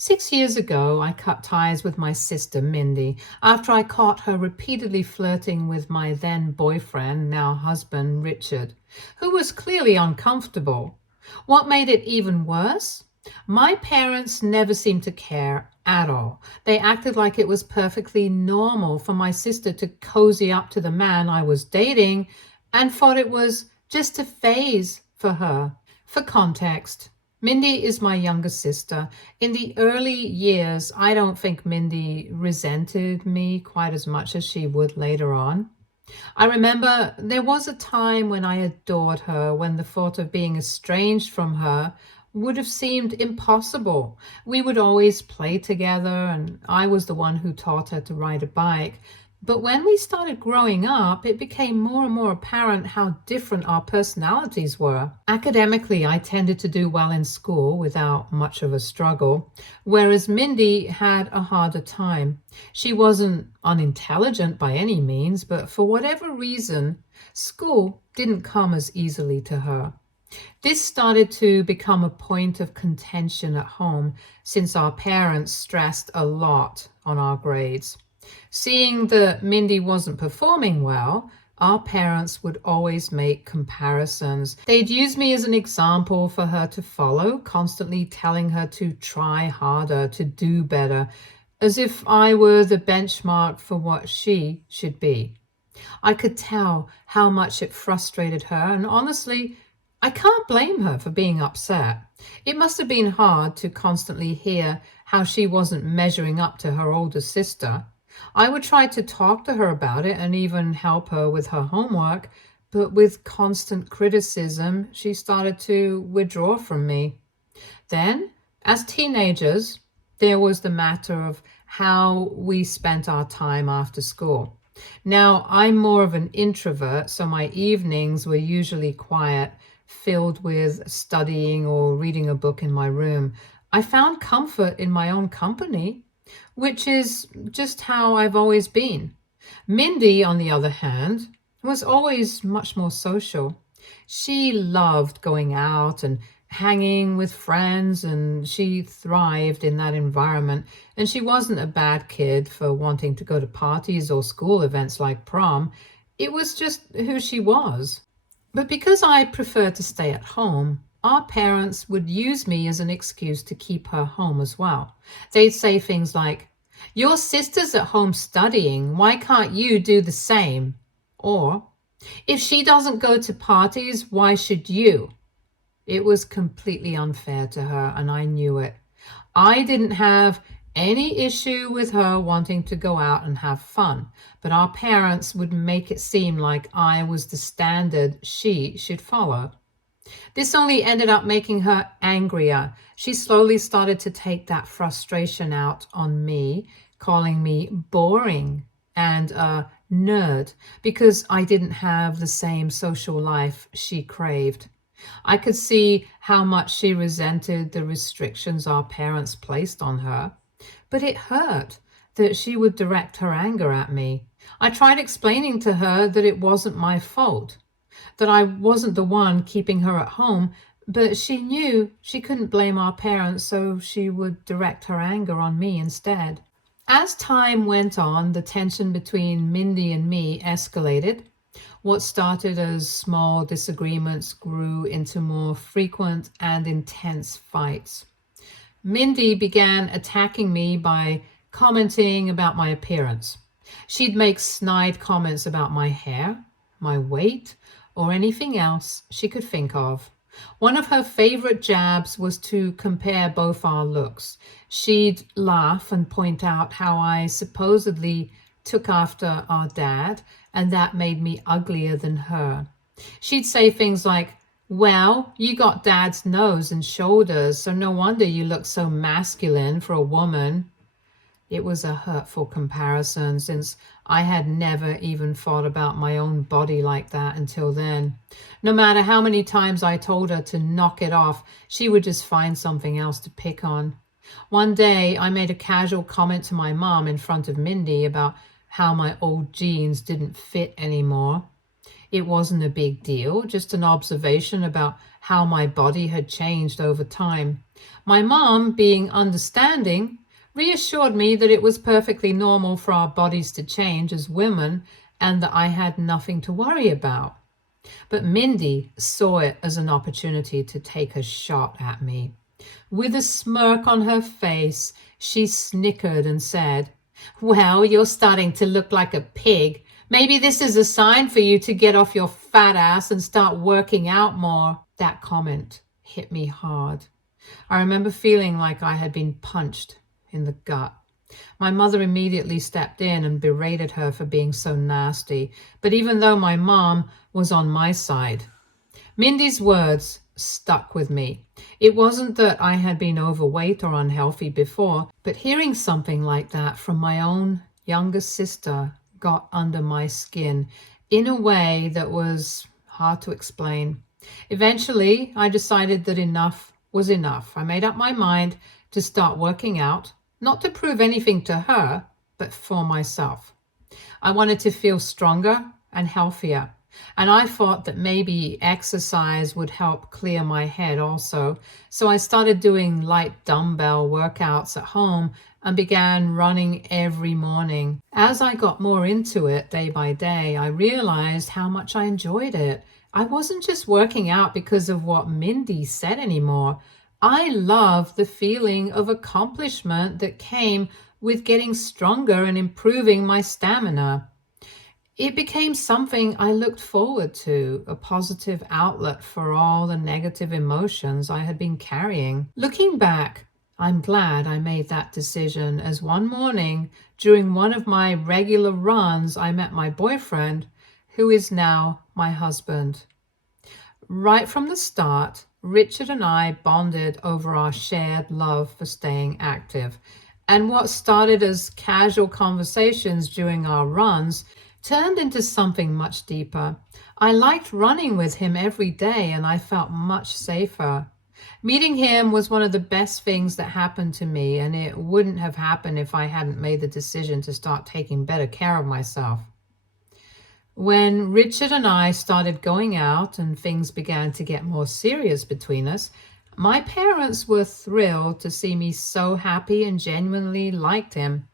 6 years ago, I cut ties with my sister Mindy after I caught her repeatedly flirting with my then boyfriend, now husband, Richard, who was clearly uncomfortable. What made it even worse? My parents never seemed to care at all. They acted like it was perfectly normal for my sister to cozy up to the man I was dating and thought it was just a phase for her. For context, Mindy is my younger sister. In the early years, I don't think Mindy resented me quite as much as she would later on. I remember there was a time when I adored her, when the thought of being estranged from her would have seemed impossible. We would always play together, and I was the one who taught her to ride a bike. But when we started growing up, it became more and more apparent how different our personalities were. Academically, I tended to do well in school without much of a struggle, whereas Mindy had a harder time. She wasn't unintelligent by any means, but for whatever reason, school didn't come as easily to her. This started to become a point of contention at home since our parents stressed a lot on our grades. Seeing that Mindy wasn't performing well, our parents would always make comparisons. They'd use me as an example for her to follow, constantly telling her to try harder, to do better, as if I were the benchmark for what she should be. I could tell how much it frustrated her, and honestly, I can't blame her for being upset. It must have been hard to constantly hear how she wasn't measuring up to her older sister. I would try to talk to her about it and even help her with her homework, but with constant criticism, she started to withdraw from me. Then, as teenagers, there was the matter of how we spent our time after school. Now, I'm more of an introvert, so my evenings were usually quiet, filled with studying or reading a book in my room. I found comfort in my own company, which is just how I've always been. Mindy, on the other hand, was always much more social. She loved going out and hanging with friends, and she thrived in that environment. And she wasn't a bad kid for wanting to go to parties or school events like prom. It was just who she was. But because I preferred to stay at home, our parents would use me as an excuse to keep her home as well. They'd say things like, "Your sister's at home studying, why can't you do the same?" Or, "If she doesn't go to parties, why should you?" It was completely unfair to her, and I knew it. I didn't have any issue with her wanting to go out and have fun, but our parents would make it seem like I was the standard she should follow. This only ended up making her angrier. She slowly started to take that frustration out on me, calling me boring and a nerd because I didn't have the same social life she craved. I could see how much she resented the restrictions our parents placed on her, but it hurt that she would direct her anger at me. I tried explaining to her that it wasn't my fault, that I wasn't the one keeping her at home, but she knew she couldn't blame our parents, so she would direct her anger on me instead. As time went on, the tension between Mindy and me escalated. What started as small disagreements grew into more frequent and intense fights. Mindy began attacking me by commenting about my appearance. She'd make snide comments about my hair, my weight, or anything else she could think of. One of her favorite jabs was to compare both our looks. She'd laugh and point out how I supposedly took after our dad, and that made me uglier than her. She'd say things like, "Well, you got dad's nose and shoulders, so no wonder you look so masculine for a woman." It was a hurtful comparison since I had never even thought about my own body like that until then. No matter how many times I told her to knock it off, she would just find something else to pick on. One day, I made a casual comment to my mom in front of Mindy about how my old jeans didn't fit anymore. It wasn't a big deal, just an observation about how my body had changed over time. My mom, being understanding, reassured me that it was perfectly normal for our bodies to change as women and that I had nothing to worry about. But Mindy saw it as an opportunity to take a shot at me. With a smirk on her face, she snickered and said, "Well, you're starting to look like a pig. Maybe this is a sign for you to get off your fat ass and start working out more." That comment hit me hard. I remember feeling like I had been punched in the gut. My mother immediately stepped in and berated her for being so nasty, but even though my mom was on my side, Mindy's words stuck with me. It wasn't that I had been overweight or unhealthy before, but hearing something like that from my own younger sister got under my skin in a way that was hard to explain. Eventually, I decided that enough was enough. I made up my mind to start working out, not to prove anything to her, but for myself. I wanted to feel stronger and healthier. And I thought that maybe exercise would help clear my head also. So I started doing light dumbbell workouts at home and began running every morning. As I got more into it day by day, I realized how much I enjoyed it. I wasn't just working out because of what Mindy said anymore. I loved the feeling of accomplishment that came with getting stronger and improving my stamina. It became something I looked forward to, a positive outlet for all the negative emotions I had been carrying. Looking back, I'm glad I made that decision, as one morning during one of my regular runs, I met my boyfriend, who is now my husband. Right from the start, Richard and I bonded over our shared love for staying active. And what started as casual conversations during our runs turned into something much deeper. I liked running with him every day and I felt much safer. Meeting him was one of the best things that happened to me, and it wouldn't have happened if I hadn't made the decision to start taking better care of myself. When Richard and I started going out and things began to get more serious between us, my parents were thrilled to see me so happy and genuinely liked him.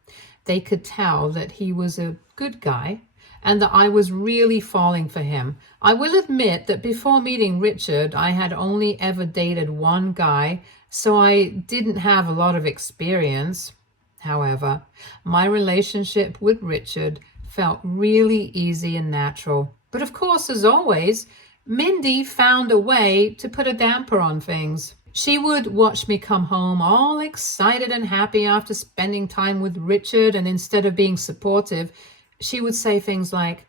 They could tell that he was a good guy and that I was really falling for him. I will admit that before meeting Richard, I had only ever dated one guy, so I didn't have a lot of experience. However, my relationship with Richard felt really easy and natural. But of course, as always, Mindy found a way to put a damper on things. She would watch me come home all excited and happy after spending time with Richard, and instead of being supportive, she would say things like,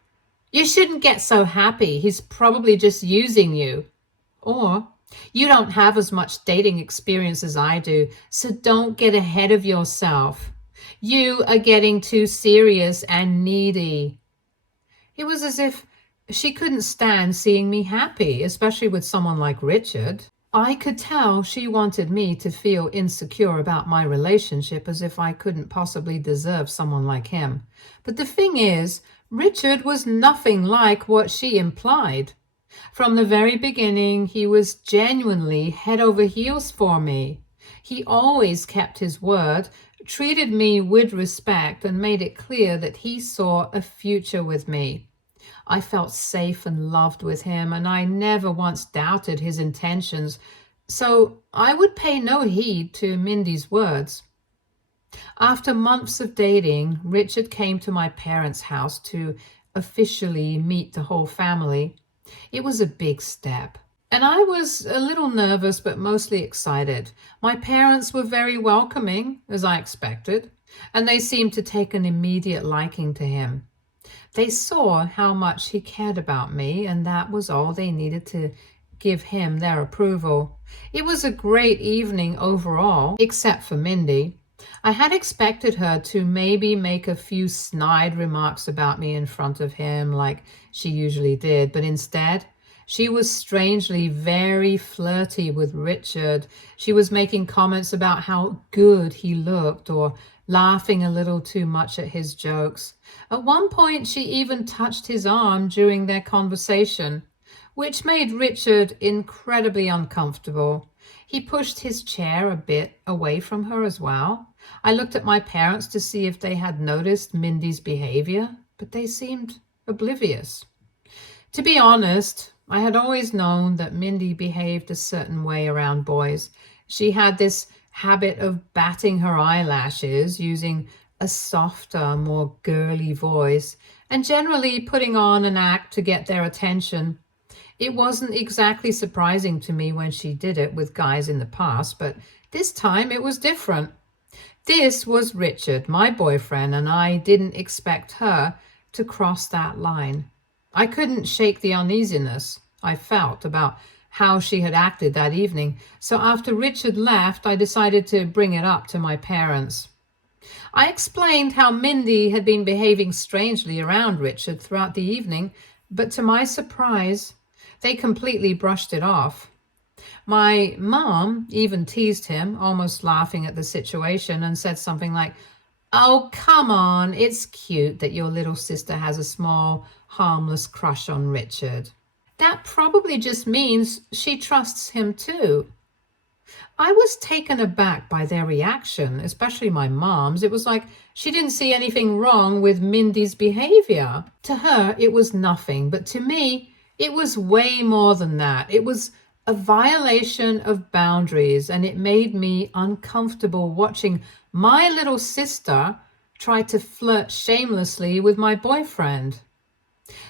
"You shouldn't get so happy. He's probably just using you." Or, "You don't have as much dating experience as I do, so don't get ahead of yourself. You are getting too serious and needy." It was as if she couldn't stand seeing me happy, especially with someone like Richard. I could tell she wanted me to feel insecure about my relationship, as if I couldn't possibly deserve someone like him. But the thing is, Richard was nothing like what she implied. From the very beginning, he was genuinely head over heels for me. He always kept his word, treated me with respect, and made it clear that he saw a future with me. I felt safe and loved with him, and I never once doubted his intentions, so I would pay no heed to Mindy's words. After months of dating, Richard came to my parents' house to officially meet the whole family. It was a big step, and I was a little nervous but mostly excited. My parents were very welcoming, as I expected, and they seemed to take an immediate liking to him. They saw how much he cared about me, and that was all they needed to give him their approval. It was a great evening overall, except for Mindy. I had expected her to maybe make a few snide remarks about me in front of him, like she usually did, but instead, She was strangely very flirty with Richard. She was making comments about how good he looked or laughing a little too much at his jokes. At one point, she even touched his arm during their conversation, which made Richard incredibly uncomfortable. He pushed his chair a bit away from her as well. I looked at my parents to see if they had noticed Mindy's behavior, but they seemed oblivious. To be honest, I had always known that Mindy behaved a certain way around boys. She had this habit of batting her eyelashes, using a softer, more girly voice, and generally putting on an act to get their attention. It wasn't exactly surprising to me when she did it with guys in the past, but this time it was different. This was Richard, my boyfriend, and I didn't expect her to cross that line. I couldn't shake the uneasiness I felt about how she had acted that evening, so after Richard left, I decided to bring it up to my parents. I explained how Mindy had been behaving strangely around Richard throughout the evening, but to my surprise, they completely brushed it off. My mom even teased him, almost laughing at the situation, and said something like, "Oh, come on, it's cute that your little sister has a small, harmless crush on Richard. That probably just means she trusts him too." I was taken aback by their reaction, especially my mom's. It was like she didn't see anything wrong with Mindy's behavior. To her, it was nothing, but to me, it was way more than that. It was a violation of boundaries, and it made me uncomfortable watching my little sister try to flirt shamelessly with my boyfriend.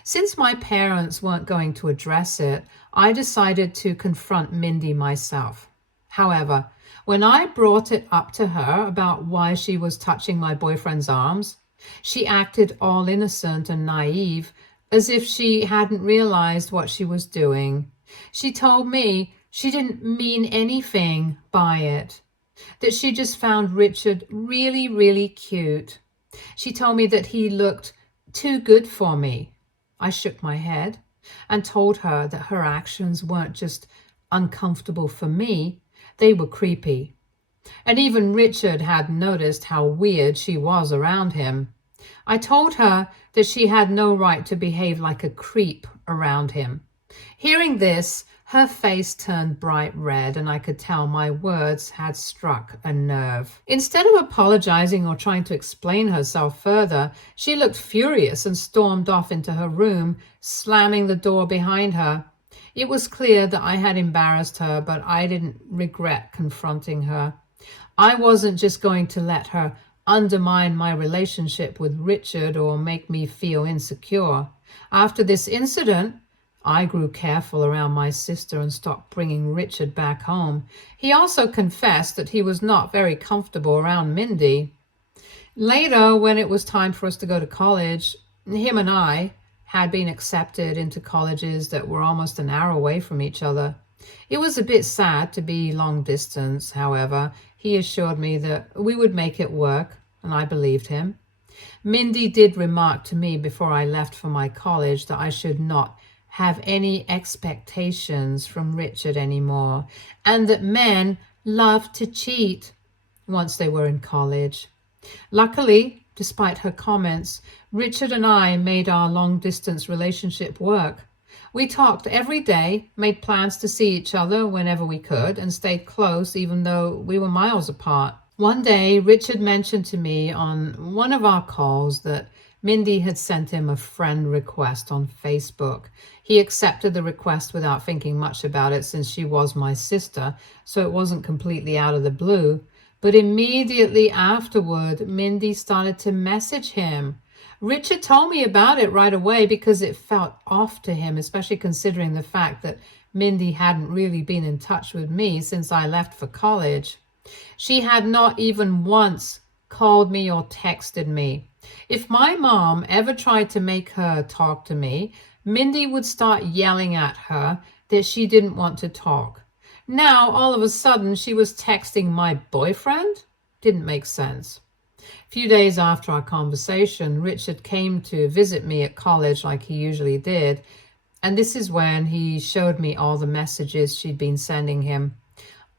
Since my parents weren't going to address it, I decided to confront Mindy myself. However, when I brought it up to her about why she was touching my boyfriend's arms, she acted all innocent and naive, as if she hadn't realized what she was doing. She told me she didn't mean anything by it, that she just found Richard really, really cute. She told me that he looked too good for me. I shook my head and told her that her actions weren't just uncomfortable for me, they were creepy. And even Richard had noticed how weird she was around him. I told her that she had no right to behave like a creep around him. Hearing this, her face turned bright red, and I could tell my words had struck a nerve. Instead of apologizing or trying to explain herself further, she looked furious and stormed off into her room, slamming the door behind her. It was clear that I had embarrassed her, but I didn't regret confronting her. I wasn't just going to let her undermine my relationship with Richard or make me feel insecure. After this incident, I grew careful around my sister and stopped bringing Richard back home. He also confessed that he was not very comfortable around Mindy. Later, when it was time for us to go to college, him and I had been accepted into colleges that were almost an hour away from each other. It was a bit sad to be long distance, however. He assured me that we would make it work, and I believed him. Mindy did remark to me before I left for my college that I should not have any expectations from Richard anymore, and that men love to cheat once they were in college. Luckily, despite her comments, Richard and I made our long-distance relationship work. We talked every day, made plans to see each other whenever we could, and stayed close even though we were miles apart. One day, Richard mentioned to me on one of our calls that Mindy had sent him a friend request on Facebook. He accepted the request without thinking much about it since she was my sister, so it wasn't completely out of the blue. But immediately afterward, Mindy started to message him. Richard told me about it right away because it felt off to him, especially considering the fact that Mindy hadn't really been in touch with me since I left for college. She had not even once called me or texted me. If my mom ever tried to make her talk to me, Mindy would start yelling at her that she didn't want to talk. Now, all of a sudden, she was texting my boyfriend? Didn't make sense. A few days after our conversation, Richard came to visit me at college like he usually did. And this is when he showed me all the messages she'd been sending him.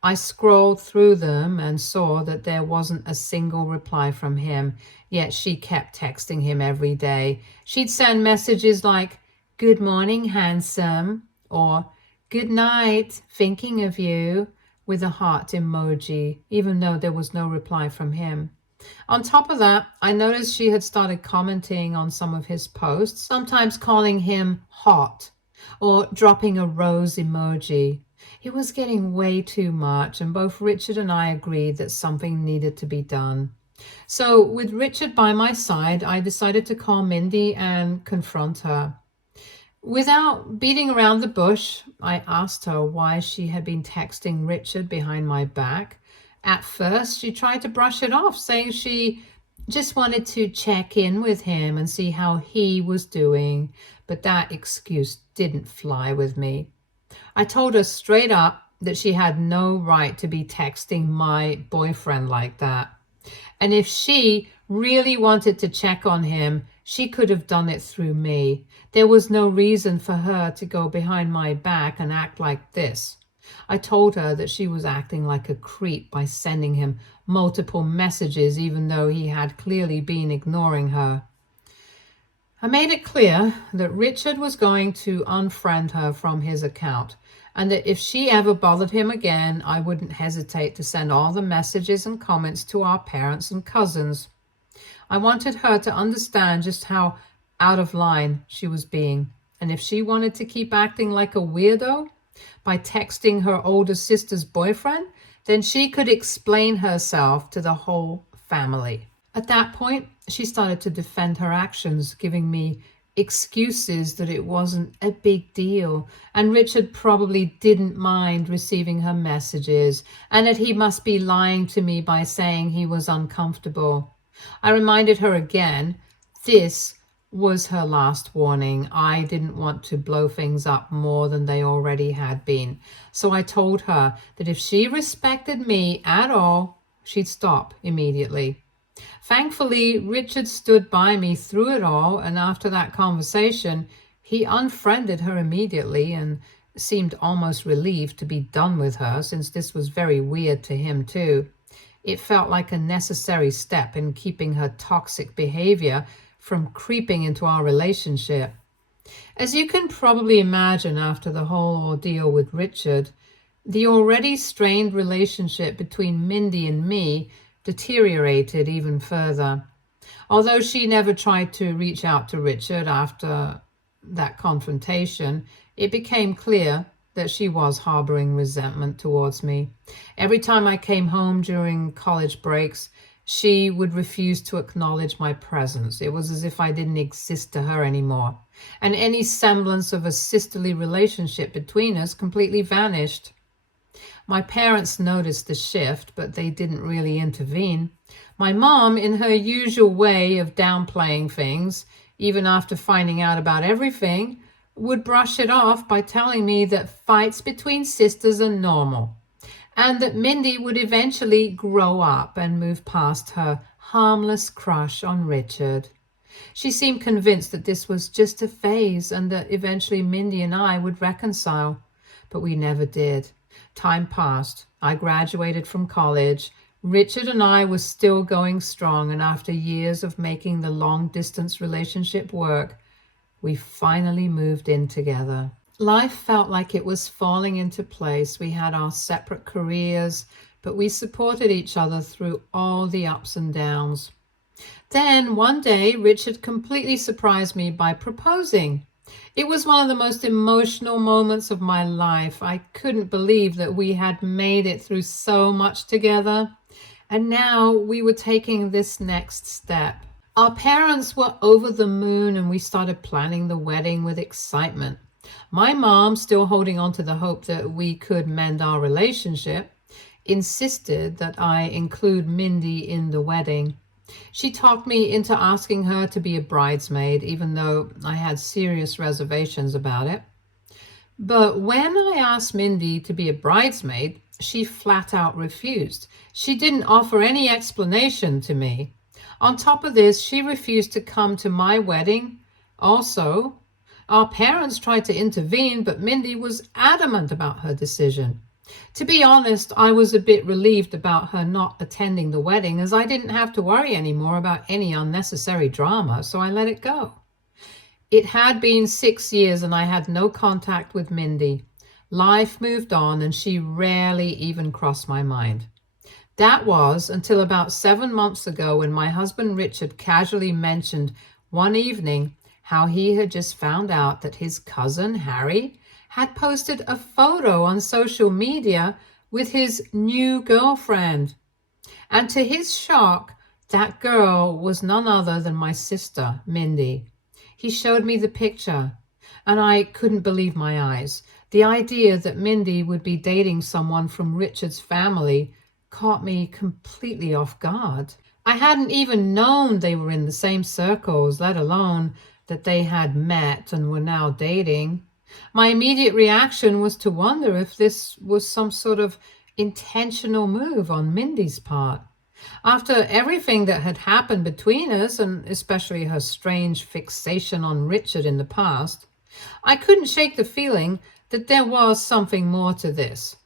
I scrolled through them and saw that there wasn't a single reply from him, yet she kept texting him every day. She'd send messages like, "Good morning, handsome," or "Good night, thinking of you," with a heart emoji, even though there was no reply from him. On top of that, I noticed she had started commenting on some of his posts, sometimes calling him hot or dropping a rose emoji. It was getting way too much, and both Richard and I agreed that something needed to be done. So, with Richard by my side, I decided to call Mindy and confront her. Without beating around the bush, I asked her why she had been texting Richard behind my back. At first, she tried to brush it off, saying she just wanted to check in with him and see how he was doing, but that excuse didn't fly with me. I told her straight up that she had no right to be texting my boyfriend like that. And if she really wanted to check on him, she could have done it through me. There was no reason for her to go behind my back and act like this. I told her that she was acting like a creep by sending him multiple messages, even though he had clearly been ignoring her. I made it clear that Richard was going to unfriend her from his account, and that if she ever bothered him again, I wouldn't hesitate to send all the messages and comments to our parents and cousins. I wanted her to understand just how out of line she was being, and if she wanted to keep acting like a weirdo by texting her older sister's boyfriend, then she could explain herself to the whole family. At that point, she started to defend her actions, giving me excuses that it wasn't a big deal, and Richard probably didn't mind receiving her messages, and that he must be lying to me by saying he was uncomfortable. I reminded her again, this was her last warning. I didn't want to blow things up more than they already had been. So I told her that if she respected me at all, she'd stop immediately. Thankfully, Richard stood by me through it all, and after that conversation, he unfriended her immediately and seemed almost relieved to be done with her, since this was very weird to him too. It felt like a necessary step in keeping her toxic behavior from creeping into our relationship. As you can probably imagine, after the whole ordeal with Richard, the already strained relationship between Mindy and me deteriorated even further. Although she never tried to reach out to Richard after that confrontation, it became clear that she was harboring resentment towards me. Every time I came home during college breaks, she would refuse to acknowledge my presence. It was as if I didn't exist to her anymore, and any semblance of a sisterly relationship between us completely vanished. My parents noticed the shift, but they didn't really intervene. My mom, in her usual way of downplaying things, even after finding out about everything, would brush it off by telling me that fights between sisters are normal, and that Mindy would eventually grow up and move past her harmless crush on Richard. She seemed convinced that this was just a phase and that eventually Mindy and I would reconcile, but we never did. Time passed. I graduated from college. Richard and I were still going strong, and after years of making the long-distance relationship work, we finally moved in together. Life felt like it was falling into place. We had our separate careers, but we supported each other through all the ups and downs. Then one day, Richard completely surprised me by proposing. It was one of the most emotional moments of my life. I couldn't believe that we had made it through so much together, and now we were taking this next step. Our parents were over the moon, and we started planning the wedding with excitement. My mom, still holding on to the hope that we could mend our relationship, insisted that I include Mindy in the wedding. She talked me into asking her to be a bridesmaid, even though I had serious reservations about it. But when I asked Mindy to be a bridesmaid, she flat out refused. She didn't offer any explanation to me. On top of this, she refused to come to my wedding also, Our parents tried to intervene, but Mindy was adamant about her decision. To be honest, I was a bit relieved about her not attending the wedding, as I didn't have to worry anymore about any unnecessary drama, so I let it go. It had been 6 years and I had no contact with Mindy. Life moved on and she rarely even crossed my mind. That was until about 7 months ago when my husband Richard casually mentioned one evening how he had just found out that his cousin Harry had posted a photo on social media with his new girlfriend. And to his shock, that girl was none other than my sister, Mindy. He showed me the picture, and I couldn't believe my eyes. The idea that Mindy would be dating someone from Richard's family caught me completely off guard. I hadn't even known they were in the same circles, let alone that they had met and were now dating. My immediate reaction was to wonder if this was some sort of intentional move on Mindy's part. After everything that had happened between us, and especially her strange fixation on Richard in the past, I couldn't shake the feeling that there was something more to this.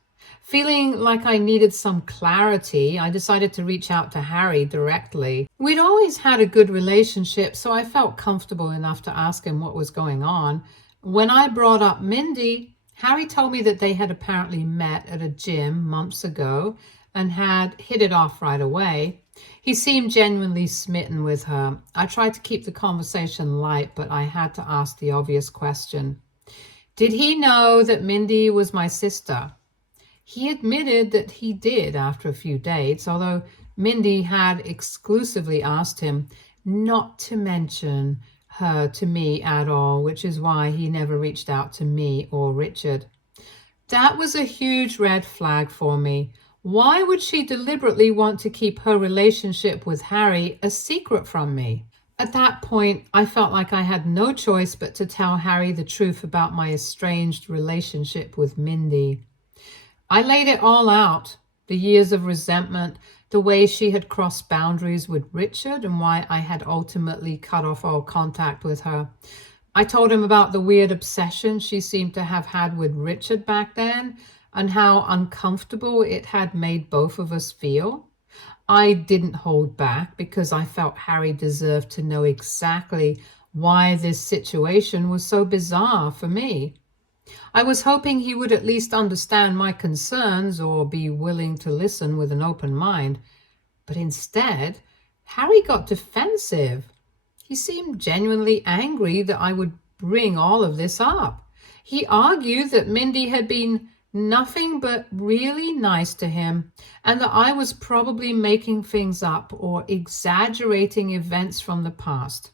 Feeling like I needed some clarity, I decided to reach out to Harry directly. We'd always had a good relationship, so I felt comfortable enough to ask him what was going on. When I brought up Mindy, Harry told me that they had apparently met at a gym months ago and had hit it off right away. He seemed genuinely smitten with her. I tried to keep the conversation light, but I had to ask the obvious question. Did he know that Mindy was my sister? He admitted that he did after a few dates, although Mindy had exclusively asked him not to mention her to me at all, which is why he never reached out to me or Richard. That was a huge red flag for me. Why would she deliberately want to keep her relationship with Harry a secret from me? At that point, I felt like I had no choice but to tell Harry the truth about my estranged relationship with Mindy. I laid it all out, the years of resentment, the way she had crossed boundaries with Richard, and why I had ultimately cut off all contact with her. I told him about the weird obsession she seemed to have had with Richard back then, and how uncomfortable it had made both of us feel. I didn't hold back because I felt Harry deserved to know exactly why this situation was so bizarre for me. I was hoping he would at least understand my concerns or be willing to listen with an open mind. But instead, Harry got defensive. He seemed genuinely angry that I would bring all of this up. He argued that Mindy had been nothing but really nice to him, and that I was probably making things up or exaggerating events from the past.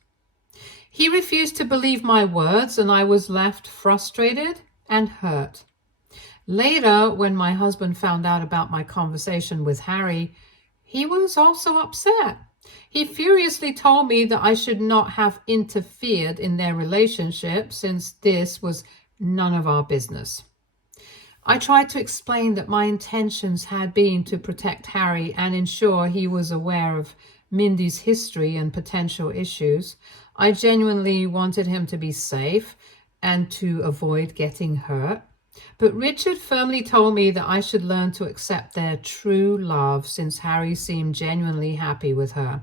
He refused to believe my words, and I was left frustrated and hurt. Later, when my husband found out about my conversation with Harry, he was also upset. He furiously told me that I should not have interfered in their relationship since this was none of our business. I tried to explain that my intentions had been to protect Harry and ensure he was aware of Mindy's history and potential issues. I genuinely wanted him to be safe and to avoid getting hurt. But Richard firmly told me that I should learn to accept their true love since Harry seemed genuinely happy with her.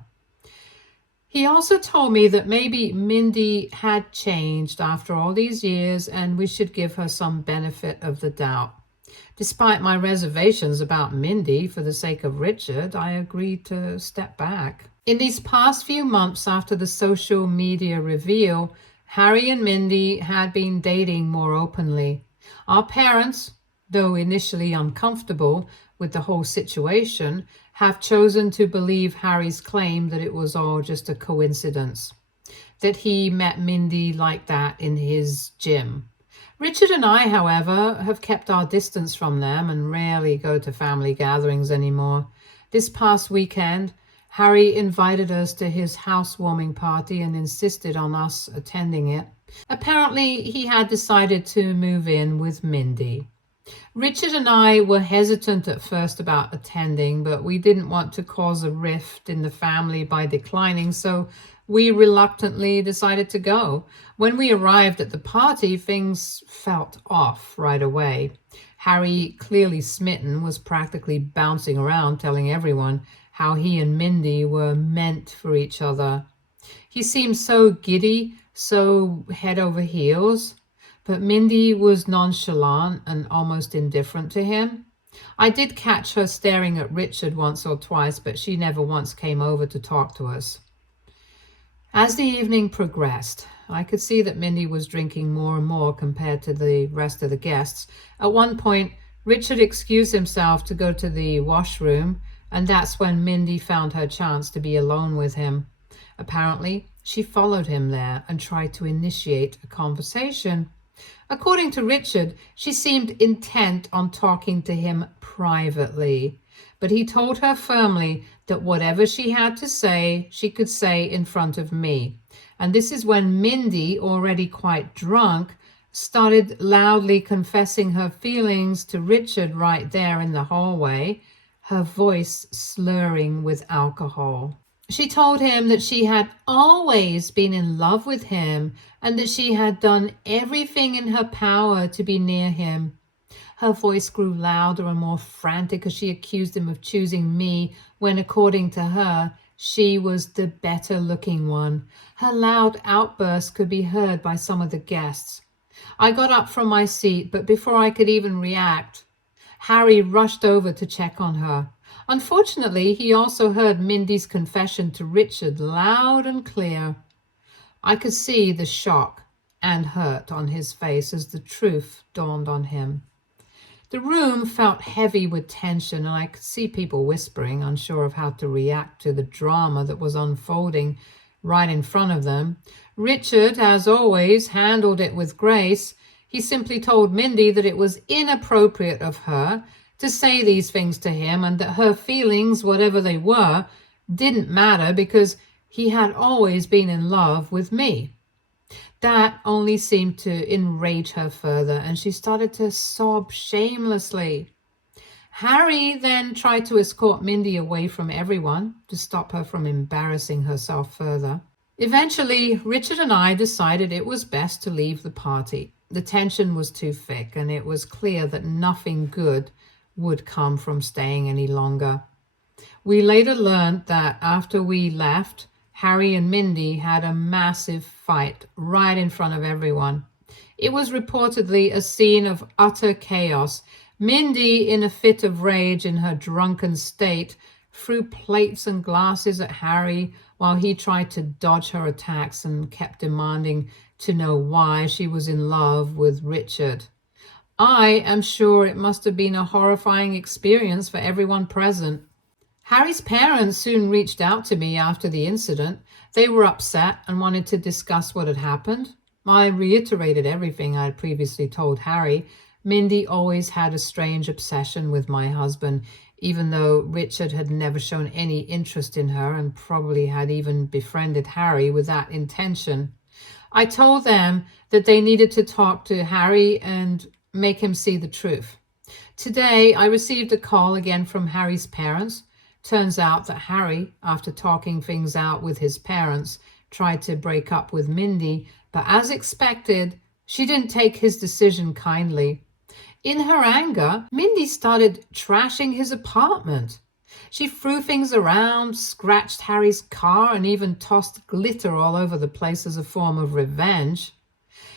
He also told me that maybe Mindy had changed after all these years and we should give her some benefit of the doubt. Despite my reservations about Mindy, for the sake of Richard, I agreed to step back. In these past few months after the social media reveal, Harry and Mindy had been dating more openly. Our parents, though initially uncomfortable with the whole situation, have chosen to believe Harry's claim that it was all just a coincidence, that he met Mindy like that in his gym. Richard and I, however, have kept our distance from them and rarely go to family gatherings anymore. This past weekend, Harry invited us to his housewarming party and insisted on us attending it. Apparently, he had decided to move in with Mindy. Richard and I were hesitant at first about attending, but we didn't want to cause a rift in the family by declining, so we reluctantly decided to go. When we arrived at the party, things felt off right away. Harry, clearly smitten, was practically bouncing around telling everyone how he and Mindy were meant for each other. He seemed so giddy, so head over heels, but Mindy was nonchalant and almost indifferent to him. I did catch her staring at Richard once or twice, but she never once came over to talk to us. As the evening progressed, I could see that Mindy was drinking more and more compared to the rest of the guests. At one point, Richard excused himself to go to the washroom, and that's when Mindy found her chance to be alone with him. Apparently, she followed him there and tried to initiate a conversation. According to Richard, she seemed intent on talking to him privately, but he told her firmly that whatever she had to say, she could say in front of me. And this is when Mindy, already quite drunk, started loudly confessing her feelings to Richard right there in the hallway, her voice slurring with alcohol. She told him that she had always been in love with him and that she had done everything in her power to be near him. Her voice grew louder and more frantic as she accused him of choosing me when, according to her, she was the better looking one. Her loud outbursts could be heard by some of the guests. I got up from my seat, but before I could even react, Harry rushed over to check on her. Unfortunately, he also heard Mindy's confession to Richard loud and clear. I could see the shock and hurt on his face as the truth dawned on him. The room felt heavy with tension, and I could see people whispering, unsure of how to react to the drama that was unfolding right in front of them. Richard, as always, handled it with grace. He simply told Mindy that it was inappropriate of her to say these things to him and that her feelings, whatever they were, didn't matter because he had always been in love with me. That only seemed to enrage her further, and she started to sob shamelessly. Harry then tried to escort Mindy away from everyone to stop her from embarrassing herself further. Eventually, Richard and I decided it was best to leave the party. The tension was too thick, and it was clear that nothing good would come from staying any longer. We later learned that after we left, Harry and Mindy had a massive fight right in front of everyone. It was reportedly a scene of utter chaos. Mindy, in a fit of rage in her drunken state, threw plates and glasses at Harry while he tried to dodge her attacks and kept demanding to know why she was in love with Richard. I am sure it must have been a horrifying experience for everyone present. Harry's parents soon reached out to me after the incident. They were upset and wanted to discuss what had happened. I reiterated everything I had previously told Harry. Mindy always had a strange obsession with my husband, even though Richard had never shown any interest in her and probably had even befriended Harry with that intention. I told them that they needed to talk to Harry and make him see the truth. Today, I received a call again from Harry's parents. Turns out that Harry, after talking things out with his parents, tried to break up with Mindy, but as expected, she didn't take his decision kindly. In her anger, Mindy started trashing his apartment. She threw things around, scratched Harry's car, and even tossed glitter all over the place as a form of revenge.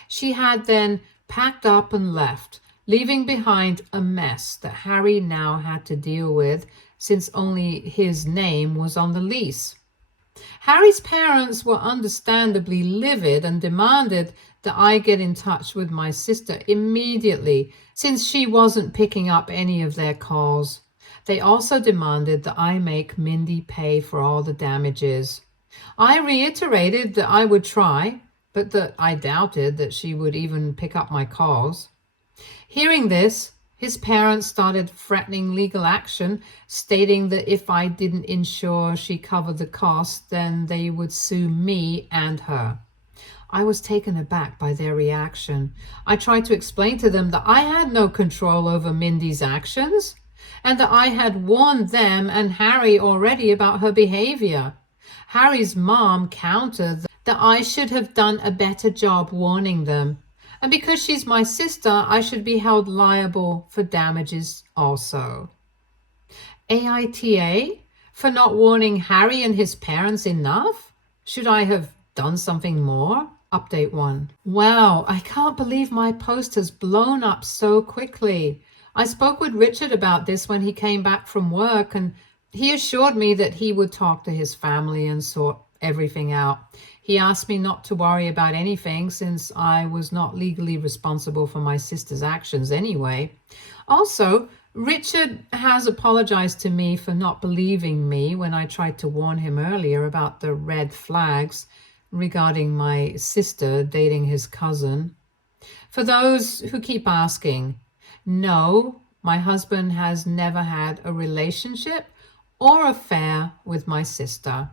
She had then packed up and left, leaving behind a mess that Harry now had to deal with since only his name was on the lease. Harry's parents were understandably livid and demanded that I get in touch with my sister immediately since she wasn't picking up any of their calls. They also demanded that I make Mindy pay for all the damages. I reiterated that I would try, but that I doubted that she would even pick up my calls. Hearing this, his parents started threatening legal action, stating that if I didn't ensure she covered the cost, then they would sue me and her. I was taken aback by their reaction. I tried to explain to them that I had no control over Mindy's actions and that I had warned them and Harry already about her behavior. Harry's mom countered that I should have done a better job warning them. And because she's my sister, I should be held liable for damages also. AITA? For not warning Harry and his parents enough? Should I have done something more? Update 1. Wow, I can't believe my post has blown up so quickly. I spoke with Richard about this when he came back from work, and he assured me that he would talk to his family and sort everything out. He asked me not to worry about anything since I was not legally responsible for my sister's actions anyway. Also, Richard has apologized to me for not believing me when I tried to warn him earlier about the red flags regarding my sister dating his cousin. For those who keep asking, no, my husband has never had a relationship or affair with my sister.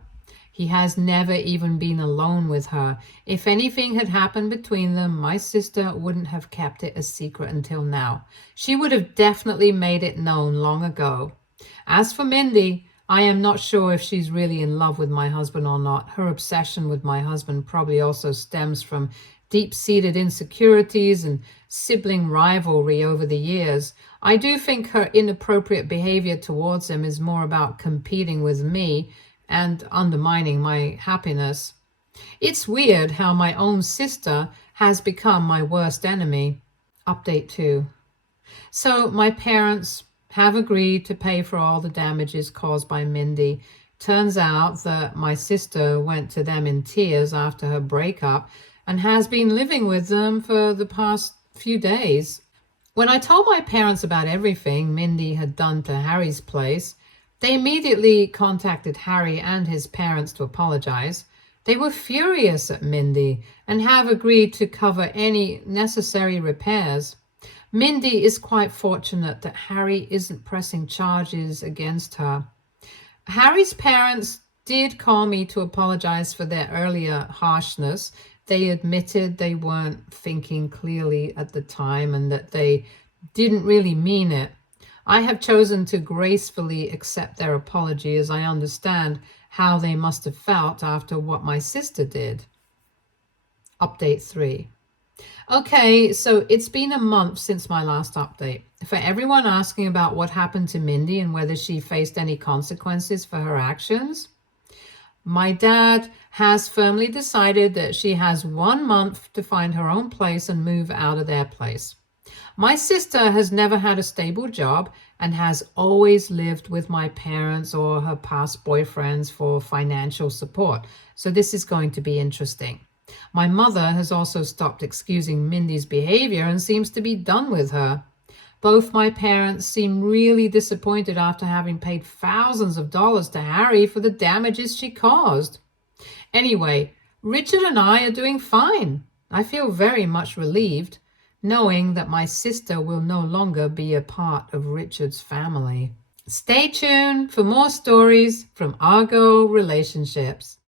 He has never even been alone with her. If anything had happened between them, my sister wouldn't have kept it a secret until now. She would have definitely made it known long ago. As for Mindy, I am not sure if she's really in love with my husband or not. Her obsession with my husband probably also stems from deep-seated insecurities and sibling rivalry over the years. I do think her inappropriate behavior towards him is more about competing with me and undermining my happiness. It's weird how my own sister has become my worst enemy. Update 2. So my parents have agreed to pay for all the damages caused by Mindy. Turns out that my sister went to them in tears after her breakup and has been living with them for the past few days. When I told my parents about everything Mindy had done to Harry's place, they immediately contacted Harry and his parents to apologize. They were furious at Mindy and have agreed to cover any necessary repairs. Mindy is quite fortunate that Harry isn't pressing charges against her. Harry's parents did call me to apologize for their earlier harshness. They admitted they weren't thinking clearly at the time and that they didn't really mean it. I have chosen to gracefully accept their apology as I understand how they must have felt after what my sister did. Update 3. Okay, so it's been a month since my last update. For everyone asking about what happened to Mindy and whether she faced any consequences for her actions, my dad has firmly decided that she has 1 month to find her own place and move out of their place. My sister has never had a stable job and has always lived with my parents or her past boyfriends for financial support, so this is going to be interesting. My mother has also stopped excusing Mindy's behavior and seems to be done with her. Both my parents seem really disappointed after having paid thousands of dollars to Harry for the damages she caused. Anyway, Richard and I are doing fine. I feel very much relieved, knowing that my sister will no longer be a part of Richard's family. Stay tuned for more stories from Argo Relationships.